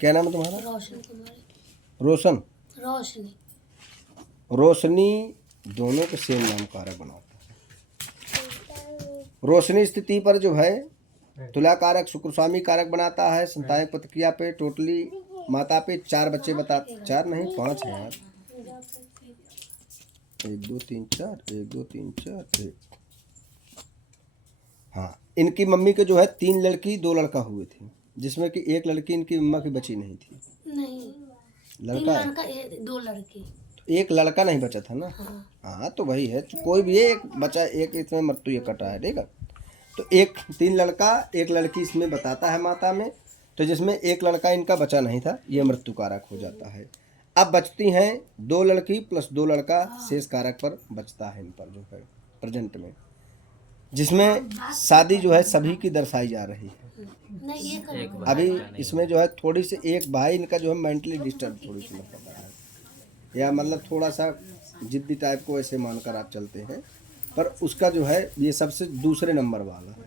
क्या नाम है तुम्हारा? रोशन कुमारी। रोशन, रोशनी। रोशनी, दोनों के सेम नाम कारक बनाता है। रोशनी स्थिति पर जो है तुला कारक शुक्र स्वामी कारक बनाता है। संतायक प्रतिक्रिया पे टोटली माता पे 4 बच्चे बता, 4 नहीं 5 है यार, 1 2 3 4, 1 2 3 4 1। हाँ, इनकी मम्मी के जो है 3 लड़की 2 लड़का हुए थे, जिसमें कि एक लड़की इनकी मम्मा की बची नहीं थी। नहीं, लड़का है, लड़का 2 लड़के। एक लड़का नहीं बचा था ना। हाँ तो वही है, कोई भी है, एक बचा, एक इसमें मृत्यु ये कटा है, ठीक है। तो 3 लड़का 1 लड़की इसमें बताता है माता में, तो जिसमें एक लड़का इनका बचा नहीं था, ये मृत्यु कारक हो जाता है। अब बचती हैं 2 लड़की प्लस 2 लड़का, शेष कारक पर बचता है इन पर जो है प्रेजेंट में, जिसमें शादी जो है सभी की दर्शाई जा रही है। नहीं, एक अभी इसमें जो है थोड़ी सी एक भाई इनका जो है मेंटली डिस्टर्ब थोड़ी सी लग रहा है, या मतलब थोड़ा सा जिद्दी टाइप को ऐसे मानकर आप चलते हैं, पर उसका जो है ये सबसे दूसरे नंबर वाला है।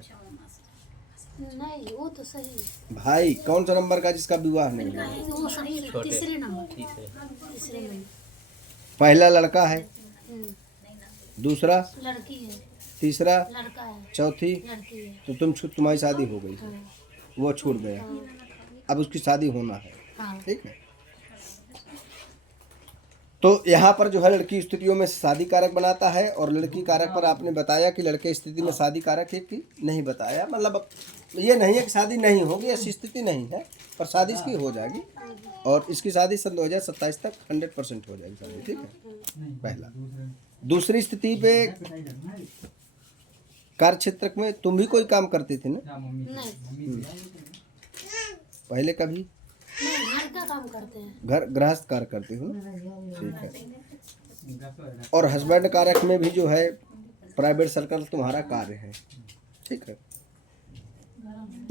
नहीं, वो तो सही है। भाई कौन सा नंबर का जिसका विवाह नहीं हुआ? वो सही, तीसरे नंबर। पहला लड़का है, दूसरा लड़की है, तीसरा लड़का है, चौथी, लड़की है। तो तुम्हारी शादी हो गई, वो छूट गया, अब उसकी शादी होना है, ठीक है। तो यहाँ पर जो है लड़की स्थितियों में शादी कारक बनाता है, और लड़की कारक पर आपने बताया कि लड़के स्थिति में शादी कारक है कि नहीं बताया, मतलब ये नहीं है कि शादी नहीं होगी, ऐसी स्थिति नहीं है, पर शादी इसकी हो जाएगी, और इसकी शादी सन 2027 तक 100% हो जाएगी शादी, ठीक है, पहला। दूसरी स्थिति पे कार्य क्षेत्र में तुम भी कोई काम करते थे ना? पहले कभी घर का काम करते हैं, घर गृहस्थ कार्य करते हो ना, ठीक है। और हस्बैंड कारक में भी जो है प्राइवेट सर्कल तुम्हारा कार्य है, ठीक है,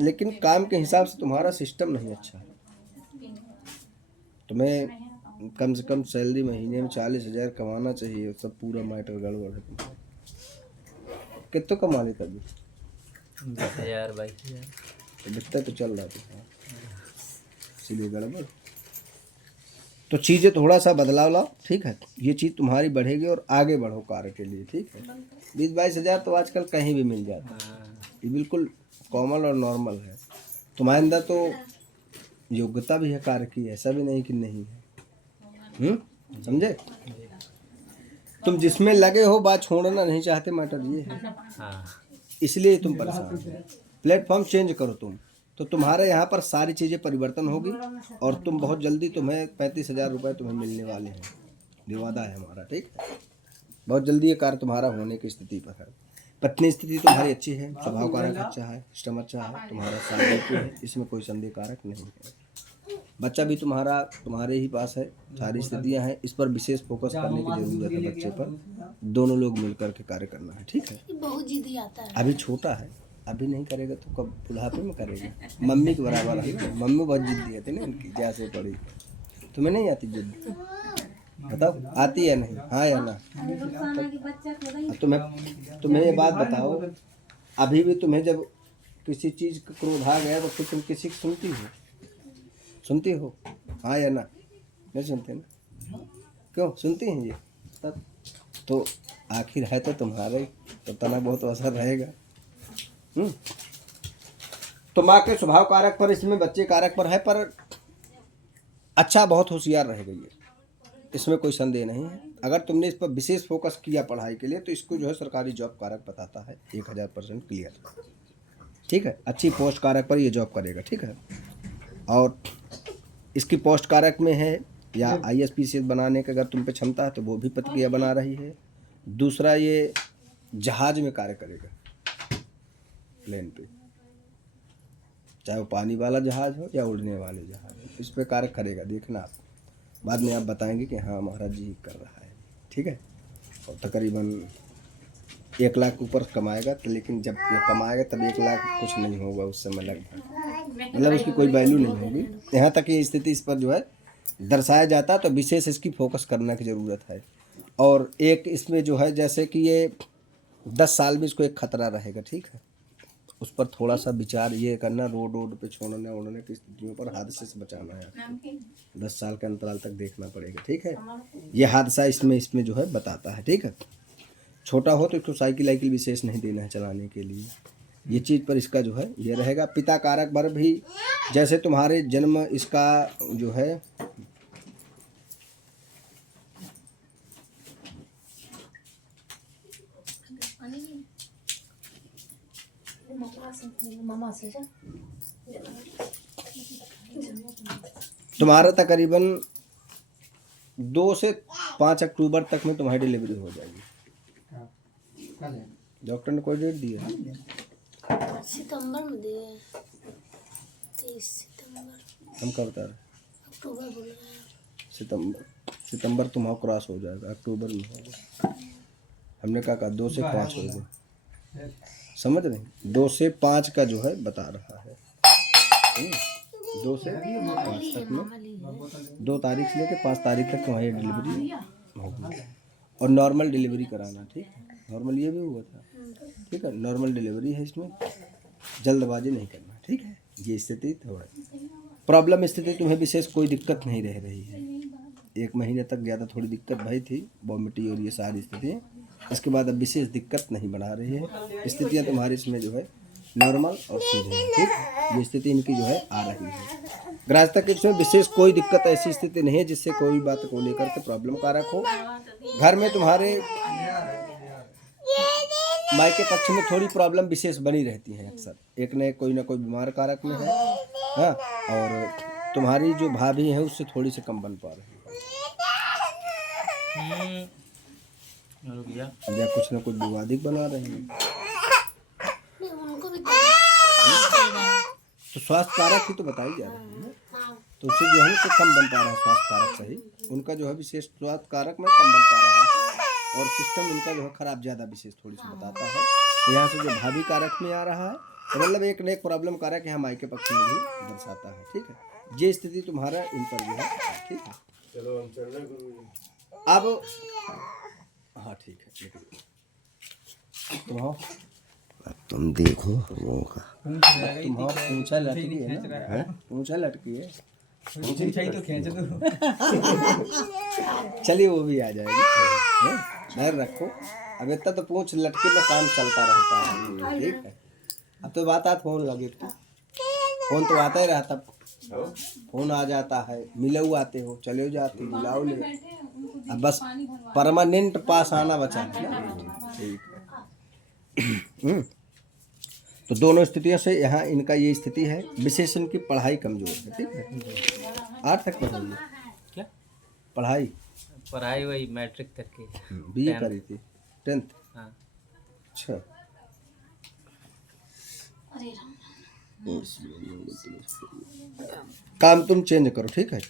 लेकिन काम के हिसाब से तुम्हारा सिस्टम नहीं अच्छा है। तुम्हें कम से कम सैलरी महीने में 40,000 कमाना चाहिए, सब पूरा मैटर गड़बड़ है। कितना कमा लेता अभी? 10,000 22,000 दिखता तो चल रहा था, इसीलिए गड़बड़। तो चीज़ें थोड़ा सा बदलाव लाओ, ठीक है, ये चीज़ तुम्हारी बढ़ेगी और आगे बढ़ो कार्य के लिए, ठीक है। 20-22 हज़ार तो आजकल कहीं भी मिल जाता है, ये बिल्कुल कॉमन और नॉर्मल है। तुम्हारे अंदर तो योग्यता भी है कार्य की, ऐसा भी नहीं कि नहीं है, समझे? तुम जिसमें लगे हो बात छोड़ना नहीं चाहते, मैटर ये है, इसलिए तुम परेशान हो। प्लेटफॉर्म चेंज करो तुम, तो तुम्हारे यहाँ पर सारी चीज़ें परिवर्तन होगी, और तुम बहुत जल्दी, तुम्हें 35,000 रुपये तुम्हें मिलने वाले हैं, ये वादा है हमारा, ठीक है। बहुत जल्दी ये कार्य तुम्हारा होने की स्थिति पर है। पत्नी स्थिति तुम्हारी अच्छी है, स्वभाव कारक अच्छा है, सिस्टम अच्छा है, तुम्हारा सामर्थ्य है, इसमें कोई संदेह कारक नहीं है। बच्चा भी तुम्हारे ही पास है, सारी स्थितियाँ हैं, इस पर विशेष फोकस करने की जरूरत है बच्चे पर, दोनों लोग मिलकर के कार्य करना है, ठीक है। बहुत जिद्दी आता है, अभी छोटा है, अभी नहीं करेगा तो कब बुढ़ापे में करेगा, मम्मी के बराबर है, मम्मी बहुत जिद्दी है ना इनकी, जैसे पड़ी। तुम्हें नहीं आती जिद्दी? बताओ, आती है नहीं? हाँ या ना? तुम्हें ये बात बताओ, अभी भी तुम्हें जब किसी चीज़ का क्रोध आ गया तो फिर तुम किसी की सुनती हो? हाँ या ना? नहीं सुनते ना? क्यों सुनती हैं ये तब? तो आखिर है तो तुम्हारा ही, तो तना बहुत असर रहेगा। तो माँ के स्वभाव कारक पर, इसमें बच्चे कारक पर है, पर अच्छा बहुत होशियार रहेगा ये, इसमें कोई संदेह नहीं है। अगर तुमने इस पर विशेष फोकस किया पढ़ाई के लिए, तो इसको जो है सरकारी जॉब कारक बताता है 1000% क्लियर, ठीक है। अच्छी पोस्ट कारक पर ये जॉब करेगा, ठीक है। और इसकी पोस्ट कारक में है या ISPCS बनाने का अगर तुम पे क्षमता है तो वो भी प्रतिक्रिया बना रही है। दूसरा, ये जहाज में कार्य करेगा, प्लेन पे, चाहे वो पानी वाला जहाज हो या उड़ने वाले जहाज हो, इस पे कार्य करेगा, देखना आप बाद में आप बताएंगे कि हाँ महाराज जी कर रहा है, ठीक है। और तकरीबन 1 लाख ऊपर कमाएगा, तो लेकिन जब ये कमाएगा तब 1 लाख कुछ नहीं होगा उस समय, लगभग, मतलब उसकी कोई वैल्यू नहीं होगी। यहाँ तक ये स्थिति इस पर जो है दर्शाया जाता है, तो विशेष इसकी फोकस करने की ज़रूरत है। और एक इसमें जो है जैसे कि ये 10 साल में इसको एक खतरा रहेगा, ठीक है, उस पर थोड़ा सा विचार ये करना, रोड पे छोड़ने ओढ़ने की स्थितियों पर हादसे से बचाना है। 10 साल के अंतराल तक देखना पड़ेगा, ठीक है। ये हादसा इसमें जो है बताता है, ठीक है। छोटा हो तो इसको साइकिल वाइकिल विशेष नहीं देना है चलाने के लिए। ये चीज़ पर इसका जो है ये रहेगा। पिता कारक वर्ग भी जैसे तुम्हारे जन्म इसका जो है तुम्हारा तकरीबन 2 से 5 अक्टूबर तक में तुम्हारी डिलीवरी हो जाएगी। डॉक्टर ने कोई डेट दी है? सितंबर में दिए 30 सितंबर। हम कब बता रहे? अक्टूबर बोल रहे हैं। सितंबर तुम्हारा क्रॉस हो जाएगा, अक्टूबर में होगा। हमने कहा 2 से 5 होगा, समझ रहे? 2 से 5 का जो है बता रहा है। 2 से 5 तक में 2 तारीख से लेकर 5 तारीख तक तुम्हारी डिलीवरी होगी। और नॉर्मल डिलीवरी कराना, ठीक है। नॉर्मल ये भी हुआ था, ठीक है। नॉर्मल डिलीवरी है, इसमें जल्दबाजी नहीं करना, ठीक है। ये स्थिति थोड़ा प्रॉब्लम स्थिति तुम्हें विशेष कोई दिक्कत नहीं रह रही है। 1 महीने तक ज़्यादा थोड़ी दिक्कत भाई थी, वॉमिटी और ये सारी स्थिति। इसके बाद अब विशेष दिक्कत नहीं बना रही है। स्थितियाँ तुम्हारी इसमें जो है नॉर्मल और सीधे हैं, ठीक। ये स्थिति इनकी जो है आ रही है। गृहस्थ के इसमें विशेष कोई दिक्कत ऐसी स्थिति नहीं है जिससे कोई बात को लेकर के प्रॉब्लम कारक हो। घर में तुम्हारे मायके पक्ष में थोड़ी प्रॉब्लम विशेष बनी रहती है अक्सर। एक न एक कोई ना कोई बीमार कारक में है, हाँ। और तुम्हारी जो भाभी है उससे थोड़ी सी कम बन पा रही है, या कुछ ना कुछ विवादित बना रहे हैं। नहीं, उनको भी तो स्वास्थ्य कारक ही तो बताई जा रही है ना, तो उससे जो है तो कम बन पा रहा है स्वास्थ्य कारक सही। उनका जो है विशेष स्वास्थ्य कारक में कम बन पा रहा है, और सिस्टम उनका जो है खराब ज़्यादा विशेष थोड़ी सी बताता है। तो यहाँ से जो भाभी कारक में आ रहा है, तो मतलब एक न एक प्रॉब्लम कारक यहाँ मायके पक्ष में भी दर्शाता है, ठीक है। ये स्थिति तुम्हारा इन पर जो है, ठीक है। चलो हम चल रहे हैं अब। हाँ ठीक है, तुम देखो वो का तुम्हारा पूंछा लटकी है ना, पूंछा लटकी है, तो खींच दो। चलिए वो भी आ जाएगी, डर रखो। अब इतना तो पूंछ लटके में काम चलता रहता है, ठीक है। अब तो बात फोन लगे, फोन तो आता ही रहता, फोन आ जाता है, मिलो आते हो, चले जाते, बुलाओ ले। अब बस परमानेंट पास आना बचा है ना, ठीक है। तो दोनों स्थितियों से यहाँ इनका ये स्थिति है। विशेष इनकी पढ़ाई कमजोर है, ठीक है। 8 तक पढ़ाई, क्या पढ़ाई वही मैट्रिक तक की, बीए करी थी, 10th। हाँ। अच्छा, काम तुम चेंज करो, ठीक है।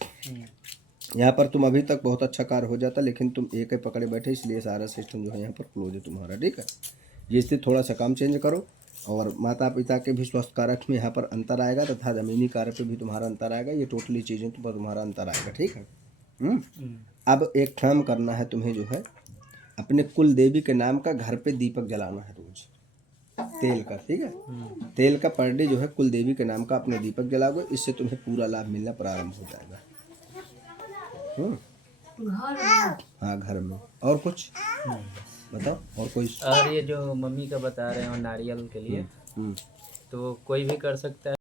यहाँ पर तुम अभी तक बहुत अच्छा कार्य हो जाता, लेकिन तुम एक ही पकड़े बैठे, इसलिए सारा सिस्टम जो है यहाँ पर क्लोज है तुम्हारा, ठीक है। ये स्थिति थोड़ा सा काम चेंज करो। और माता पिता के भी स्वास्थ्य कारक में यहाँ पर अंतर आएगा, तथा जमीनी कारक पे भी तुम्हारा अंतर आएगा। ये टोटली चीज़ें पर तुम्हारा अंतर आएगा, ठीक है। अब एक काम करना है तुम्हें, जो है अपने कुल देवी के नाम का घर पे दीपक जलाना है रोज, तेल का, ठीक है। तेल का पर डे जो है कुल देवी के नाम का अपने दीपक जलाओगे, इससे तुम्हें पूरा लाभ मिलना प्रारंभ हो जाएगा। हाँ, घर में। और कुछ बताओ, और कोई? और ये जो मम्मी का बता रहे हो नारियल के लिए, तो कोई भी कर सकता है?